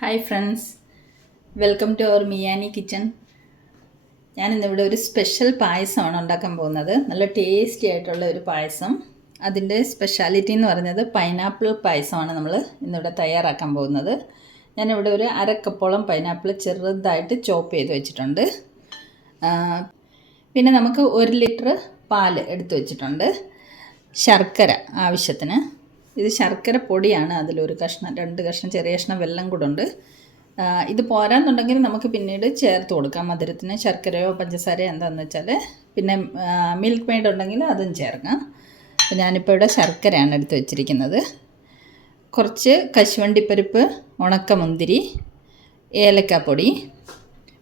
Hi friends, welcome to our മിയാനി kitchen. ഞാനിന്നിവിടെ ഒരു സ്പെഷ്യൽ പായസമാണ് ഉണ്ടാക്കാൻ പോകുന്നത്. നല്ല ടേസ്റ്റി ആയിട്ടുള്ള ഒരു പായസം. അതിൻ്റെ സ്പെഷ്യാലിറ്റി എന്ന് പറയുന്നത് പൈനാപ്പിൾ പായസമാണ് നമ്മൾ ഇന്നിവിടെ തയ്യാറാക്കാൻ പോകുന്നത്. ഞാനിവിടെ ഒരു അരക്കപ്പോളം പൈനാപ്പിൾ ചെറുതായിട്ട് ചോപ്പ് ചെയ്ത് വെച്ചിട്ടുണ്ട്. പിന്നെ നമുക്ക് 1 ലിറ്റർ പാൽ എടുത്ത് വെച്ചിട്ടുണ്ട്. ശർക്കര ആവശ്യത്തിന്. ഇത് ശർക്കര പൊടിയാണ്. അതിലൊരു കഷ്ണം, 2 കഷ്ണം, ചെറിയ കഷ്ണം വെള്ളം കൂടെ ഉണ്ട്. ഇത് പോരാന്നുണ്ടെങ്കിൽ നമുക്ക് പിന്നീട് ചേർത്ത് കൊടുക്കാം മധുരത്തിന്. ശർക്കരയോ പഞ്ചസാരയോ എന്താണെന്ന് വെച്ചാൽ. പിന്നെ മിൽക്ക് മെയ്ഡ് ഉണ്ടെങ്കിൽ അതും ചേർക്കാം. അപ്പോൾ ഞാനിപ്പോൾ ഇവിടെ ശർക്കരയാണ് എടുത്ത് വെച്ചിരിക്കുന്നത്. കുറച്ച് കശുവണ്ടിപ്പരിപ്പ്, ഉണക്കമുന്തിരി, ഏലക്കാപ്പൊടി,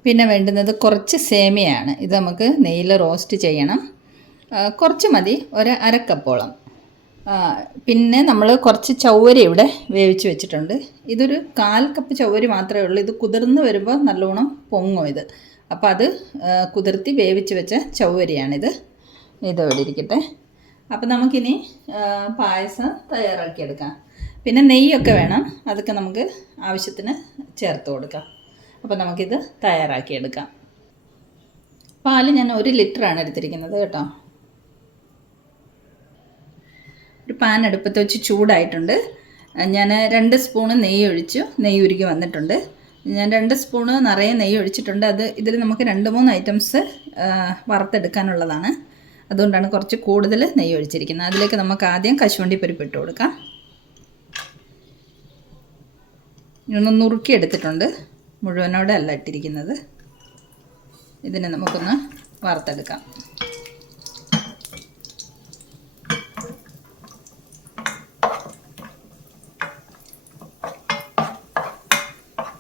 പിന്നെ വേണ്ടുന്നത് കുറച്ച് സേമിയയാണ്. ഇത് നമുക്ക് നെയ്യിൽ റോസ്റ്റ് ചെയ്യണം. കുറച്ച് മതി, ഒരു അരക്കപ്പോളം. പിന്നെ നമ്മൾ കുറച്ച് ചവ്വരി ഇവിടെ വേവിച്ച് വെച്ചിട്ടുണ്ട്. ഇതൊരു 1/4 കപ്പ് ചവ്വരി മാത്രമേ ഉള്ളൂ. ഇത് കുതിർന്ന് വരുമ്പോൾ നല്ലോണം പൊങ്ങും ഇത്. അപ്പോൾ അത് കുതിർത്തി വേവിച്ച് വെച്ച ചവ്വരിയാണിത്. ഇതവിടെ ഇരിക്കട്ടെ. അപ്പോൾ നമുക്കിനി പായസം തയ്യാറാക്കിയെടുക്കാം. പിന്നെ നെയ്യൊക്കെ വേണം, അതൊക്കെ നമുക്ക് ആവശ്യത്തിന് ചേർത്ത് കൊടുക്കാം. അപ്പോൾ നമുക്കിത് തയ്യാറാക്കിയെടുക്കാം. പാല് ഞാൻ 1 ലിറ്ററാണ് എടുത്തിരിക്കുന്നത് കേട്ടോ. ഒരു പാൻ അടുപ്പത്ത് വെച്ച് ചൂടായിട്ടുണ്ട്. ഞാൻ 2 സ്പൂണ് നെയ്യ് ഒഴിച്ചു. നെയ്യ് ഉരുകി വന്നിട്ടുണ്ട്. ഞാൻ 2 സ്പൂണ് നിറയെ നെയ്യ് ഒഴിച്ചിട്ടുണ്ട്. ഇതിൽ നമുക്ക് 2-3 ഐറ്റംസ് വറുത്തെടുക്കാനുള്ളതാണ്. അതുകൊണ്ടാണ് കുറച്ച് കൂടുതൽ നെയ്യ് ഒഴിച്ചിരിക്കുന്നത്. അതിലേക്ക് നമുക്ക് ആദ്യം കശുവണ്ടിപ്പരിപ്പ് ഇട്ട് കൊടുക്കാം. ഇതൊന്ന് നുറുക്കി എടുത്തിട്ടുണ്ട്, മുഴുവനോടെ അല്ല ഇട്ടിരിക്കുന്നത്. ഇതിനെ നമുക്കൊന്ന് വറുത്തെടുക്കാം.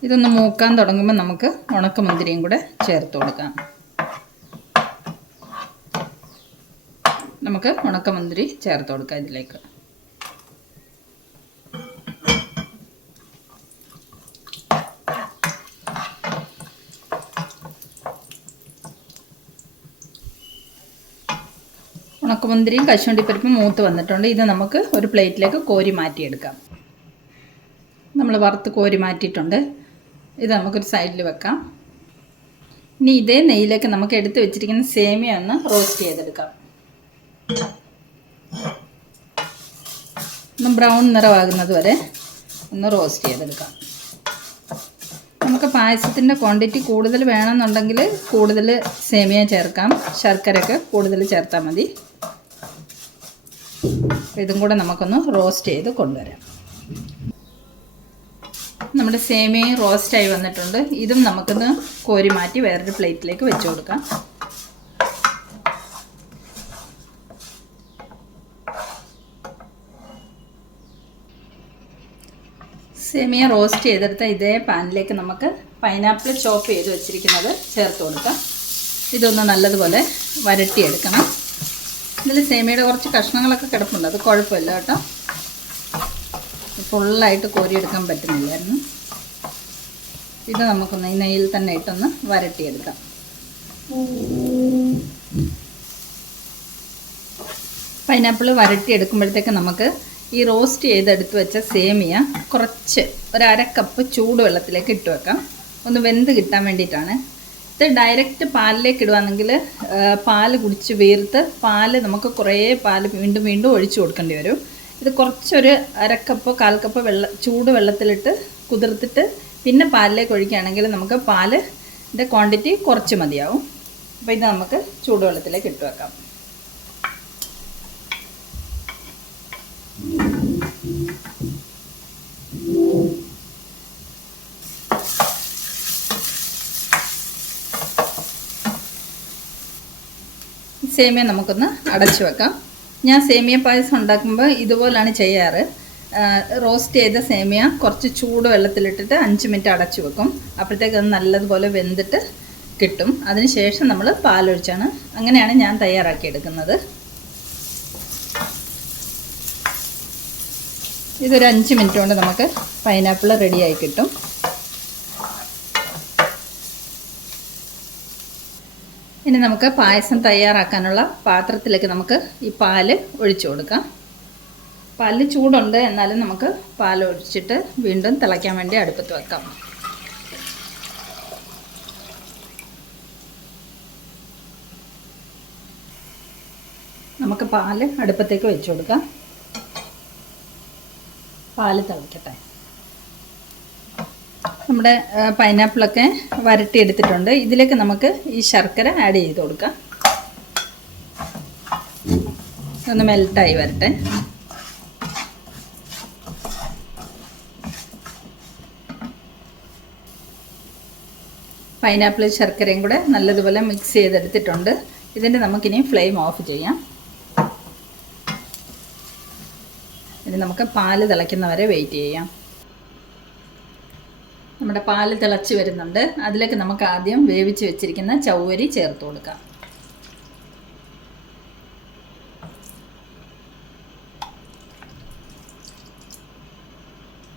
ഇതൊന്ന് മൂക്കാൻ തുടങ്ങുമ്പോൾ നമുക്ക് ഉണക്കമുന്തിരിയും കൂടെ ചേർത്ത് കൊടുക്കാം. നമുക്ക് ഉണക്കമുന്തിരി ചേർത്ത് കൊടുക്കാം ഇതിലേക്ക്. ഉണക്കമുന്തിരിയും കശുവണ്ടിപ്പരിപ്പും മൂത്ത് വന്നിട്ടുണ്ട്. ഇത് നമുക്ക് ഒരു പ്ലേറ്റിലേക്ക് കോരി മാറ്റിയെടുക്കാം. നമ്മൾ വറുത്ത് കോരി മാറ്റിയിട്ടുണ്ട്. ഇത് നമുക്കൊരു സൈഡിൽ വെക്കാം. ഇനി ഇതേ നെയ്യിലേക്ക് നമുക്ക് എടുത്ത് വെച്ചിരിക്കുന്ന സേമിയ ഒന്ന് റോസ്റ്റ് ചെയ്തെടുക്കാം. ഒന്ന് ബ്രൗൺ നിറമാകുന്നത് വരെ ഒന്ന് റോസ്റ്റ് ചെയ്തെടുക്കാം. നമുക്ക് പായസത്തിൻ്റെ ക്വാണ്ടിറ്റി കൂടുതൽ വേണമെന്നുണ്ടെങ്കിൽ കൂടുതൽ സേമിയ ചേർക്കാം. ശർക്കരയൊക്കെ കൂടുതൽ ചേർത്താൽ മതി. ഇതും കൂടെ നമുക്കൊന്ന് റോസ്റ്റ് ചെയ്ത് കൊണ്ടുവരാം. നമ്മുടെ സേമിയ റോസ്റ്റായി വന്നിട്ടുണ്ട്. ഇതും നമുക്കൊന്ന് കോരി മാറ്റി വേറൊരു പ്ലേറ്റിലേക്ക് വെച്ച് കൊടുക്കാം. സേമിയ റോസ്റ്റ് ചെയ്തെടുത്ത ഇതേ പാനിലേക്ക് നമുക്ക് പൈനാപ്പിൾ ചോപ്പ് ചെയ്ത് വെച്ചിരിക്കുന്നത് ചേർത്ത് കൊടുക്കാം. ഇതൊന്ന് നല്ലതുപോലെ വരട്ടിയെടുക്കണം. ഇതിൽ സേമിയയുടെ കുറച്ച് കഷ്ണങ്ങളൊക്കെ കിടപ്പുണ്ട്, അത് കുഴപ്പമില്ല കേട്ടോ. ഫുള്ളായിട്ട് കോരിയെടുക്കാൻ പറ്റുന്നില്ലായിരുന്നു. ഇത് നമുക്കൊന്ന് ഈ നെയ്യിൽ തന്നെ ഇട്ടൊന്ന് വരട്ടിയെടുക്കാം. പൈനാപ്പിൾ വരട്ടിയെടുക്കുമ്പോഴത്തേക്ക് നമുക്ക് ഈ റോസ്റ്റ് ചെയ്തെടുത്ത് വെച്ച സേമിയ കുറച്ച് ഒരു 1/2 കപ്പ് ചൂടുവെള്ളത്തിലേക്ക് ഇട്ട് വെക്കാം. ഒന്ന് വെന്ത് കിട്ടാൻ വേണ്ടിയിട്ടാണ്. ഇത് ഡയറക്റ്റ് പാലിലേക്ക് ഇടുകയാണെങ്കിൽ പാല് കുടിച്ച് വീർത്ത് നമുക്ക് കുറേ പാല് വീണ്ടും വീണ്ടും ഒഴിച്ചു കൊടുക്കേണ്ടി വരും. ഇത് കുറച്ചൊരു 1/2 കപ്പ് 1/4 കപ്പ് ചൂട് വെള്ളത്തിലിട്ട് കുതിർത്തിട്ട് പിന്നെ പാലിലേക്ക് ഒഴിക്കുകയാണെങ്കിൽ നമുക്ക് പാലിൻ്റെ ക്വാണ്ടിറ്റി കുറച്ച് മതിയാവും. അപ്പോൾ ഇത് നമുക്ക് ചൂടുവെള്ളത്തിലേക്ക് ഇട്ട് വെക്കാം. സേമിയ നമുക്കൊന്ന് അടച്ചു വെക്കാം. ഞാൻ സേമിയ പായസം ഉണ്ടാക്കുമ്പോൾ ഇതുപോലാണ് ചെയ്യാറ്. റോസ്റ്റ് ചെയ്ത സേമിയ കുറച്ച് ചൂട് വെള്ളത്തിലിട്ടിട്ട് 5 മിനിറ്റ് അടച്ചു വെക്കും. അപ്പോഴത്തേക്ക് അത് നല്ലതുപോലെ വെന്തിട്ട് കിട്ടും. അതിന് ശേഷം നമ്മൾ പാലൊഴിച്ചാണ്, അങ്ങനെയാണ് ഞാൻ തയ്യാറാക്കിയെടുക്കുന്നത്. ഇതൊരു 5 മിനിറ്റ് കൊണ്ട് നമുക്ക് പൈനാപ്പിൾ റെഡിയായി കിട്ടും. ഇനി നമുക്ക് പായസം തയ്യാറാക്കാനുള്ള പാത്രത്തിലേക്ക് നമുക്ക് ഈ പാല് ഒഴിച്ചു കൊടുക്കാം. പാലിൽ ചൂടുണ്ട്, എന്നാലും നമുക്ക് പാലൊഴിച്ചിട്ട് വീണ്ടും തിളയ്ക്കാൻ വേണ്ടി അടുപ്പത്ത് വെക്കാം. നമുക്ക് പാല് അടുപ്പത്തേക്ക് വെച്ച് കൊടുക്കാം. പാല് തിളയ്ക്കട്ടെ. നമ്മുടെ പൈനാപ്പിളൊക്കെ വരട്ടിയെടുത്തിട്ടുണ്ട്. ഇതിലേക്ക് നമുക്ക് ഈ ശർക്കര ആഡ് ചെയ്ത് കൊടുക്കാം. ഒന്ന് മെൽട്ടായി വരട്ടെ. പൈനാപ്പിൾ ശർക്കരയും കൂടെ നല്ലതുപോലെ മിക്സ് ചെയ്തെടുത്തിട്ടുണ്ട്. ഇതിൻ്റെ നമുക്കിനി ഫ്ലെയിം ഓഫ് ചെയ്യാം. ഇനി നമുക്ക് പാല് തിളയ്ക്കുന്നവരെ വെയിറ്റ് ചെയ്യാം. നമ്മുടെ പാല് തിളച്ച് വരുന്നുണ്ട്. അതിലേക്ക് നമുക്ക് ആദ്യം വേവിച്ച് വെച്ചിരിക്കുന്ന ചവ്വരി ചേർത്ത് കൊടുക്കാം.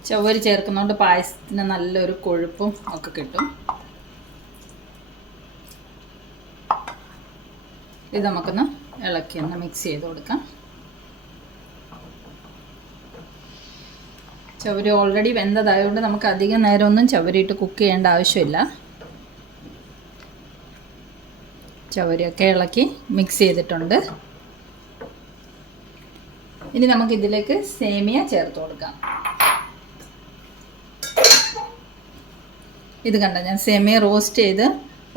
ചവ്വരി ചേർക്കുന്നതുകൊണ്ട് പായസത്തിന് നല്ലൊരു കൊഴുപ്പും ഒക്കെ കിട്ടും. ഇത് നമുക്കൊന്ന് ഇളക്കി ഒന്ന് മിക്സ് ചെയ്ത് കൊടുക്കാം. ചവരി ഓൾറെഡി വെന്തതായതുകൊണ്ട് നമുക്ക് അധികം നേരമൊന്നും ചവരിയിട്ട് കുക്ക് ചെയ്യേണ്ട ആവശ്യമില്ല. ചവരിയൊക്കെ ഇളക്കി മിക്സ് ചെയ്തിട്ടുണ്ട്. ഇനി നമുക്കിതിലേക്ക് സേമിയ ചേർത്ത് കൊടുക്കാം. ഇത് കണ്ടോ, ഞാൻ സേമിയ റോസ്റ്റ് ചെയ്ത്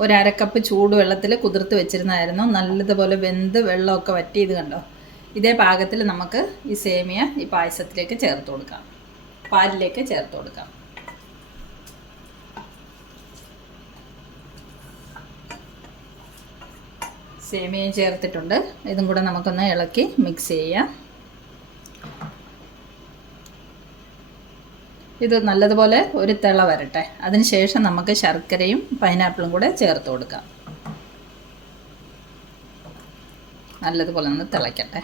ഒരു അരക്കപ്പ് ചൂടുവെള്ളത്തിൽ കുതിർത്ത് വെച്ചിരുന്നതായിരുന്നു. നല്ലതുപോലെ വെന്ത് വെള്ളമൊക്കെ വറ്റി. ഇത് കണ്ടോ, ഇതേ പാകത്തിൽ നമുക്ക് ഈ സേമിയ ഈ പായസത്തിലേക്ക് ചേർത്ത് കൊടുക്കാം. പാലിലേക്ക് ചേർത്ത് കൊടുക്കാം. സേമിയയും ചേർത്തിട്ടുണ്ട്. ഇതും കൂടെ നമുക്കൊന്ന് ഇളക്കി മിക്സ് ചെയ്യാം. ഇത് നല്ലതുപോലെ ഒരു തിള വരട്ടെ. അതിനുശേഷം നമുക്ക് ശർക്കരയും പൈനാപ്പിളും കൂടെ ചേർത്ത് കൊടുക്കാം. നല്ലതുപോലെ ഒന്ന് തിളയ്ക്കട്ടെ.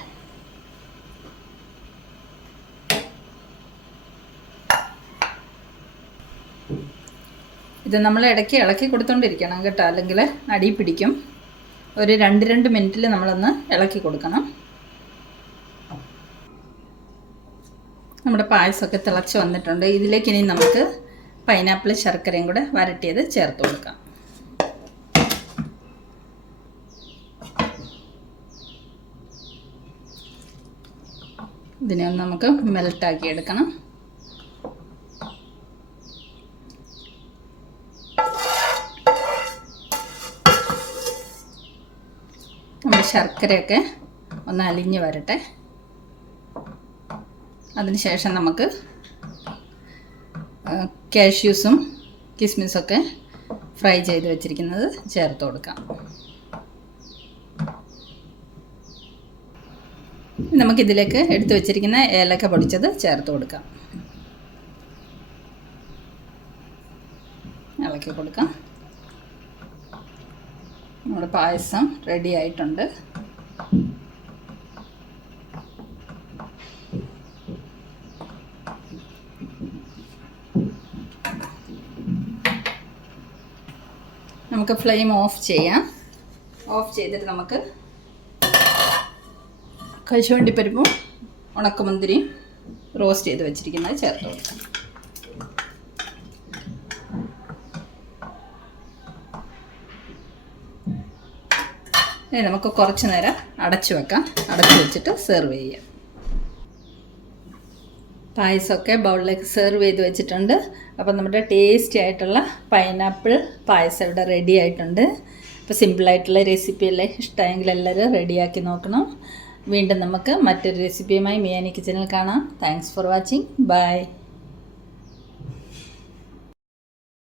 ഇത് നമ്മൾ ഇടയ്ക്ക് ഇളക്കി കൊടുത്തോണ്ടിരിക്കണം കേട്ടോ, അല്ലെങ്കിൽ അടി പിടിക്കും. ഒരു 2 മിനിറ്റിൽ നമ്മളൊന്ന് ഇളക്കി കൊടുക്കണം. നമ്മുടെ പായസമൊക്കെ തിളച്ച് വന്നിട്ടുണ്ട്. ഇതിലേക്ക് ഇനി നമുക്ക് പൈനാപ്പിൾ ശർക്കരയും കൂടെ വരട്ടിയത് ചേർത്ത് കൊടുക്കാം. ഇതിനെ ഒന്ന് നമുക്ക് മെൽട്ടാക്കി എടുക്കണം. നമ്മുടെ ശർക്കരയൊക്കെ ഒന്ന് അലിഞ്ഞ് വരട്ടെ. അതിനുശേഷം നമുക്ക് കാഷ്യൂസും കിസ്മിസൊക്കെ ഫ്രൈ ചെയ്ത് വെച്ചിരിക്കുന്നത് ചേർത്ത് കൊടുക്കാം. നമുക്കിതിലേക്ക് എടുത്തു വെച്ചിരിക്കുന്ന ഏലക്ക പൊടിച്ചത് ചേർത്ത് കൊടുക്കാം. ഇളക്കി കൊടുക്കാം. നമ്മുടെ പായസം റെഡി ആയിട്ടുണ്ട്. നമുക്ക് ഫ്ലെയിം ഓഫ് ചെയ്യാം. ഓഫ് ചെയ്തിട്ട് നമുക്ക് കശുവണ്ടിപ്പരിപ്പും ഉണക്കമുന്തിരിയും റോസ്റ്റ് ചെയ്ത് വെച്ചിരിക്കുന്നത് ചേർത്ത് കൊടുക്കാം. ഇനി നമുക്ക് കുറച്ച് നേരം അടച്ചു വെക്കാം. അടച്ചു വെച്ചിട്ട് സെർവ് ചെയ്യാം. പായസമൊക്കെ ബൗളിലേക്ക് സെർവ് ചെയ്ത് വെച്ചിട്ടുണ്ട്. അപ്പോൾ നമ്മുടെ ടേസ്റ്റി ആയിട്ടുള്ള പൈനാപ്പിൾ പായസം ഇവിടെ റെഡി ആയിട്ടുണ്ട്. അപ്പോൾ സിമ്പിളായിട്ടുള്ള റെസിപ്പിയല്ലേ, ഇഷ്ടമെങ്കിൽ എല്ലാവരും റെഡിയാക്കി നോക്കണം. വീണ്ടും നമുക്ക് മറ്റൊരു റെസിപ്പിയുമായി മിയാനി കിച്ചണിൽ കാണാം. Thanks for watching. ബൈ.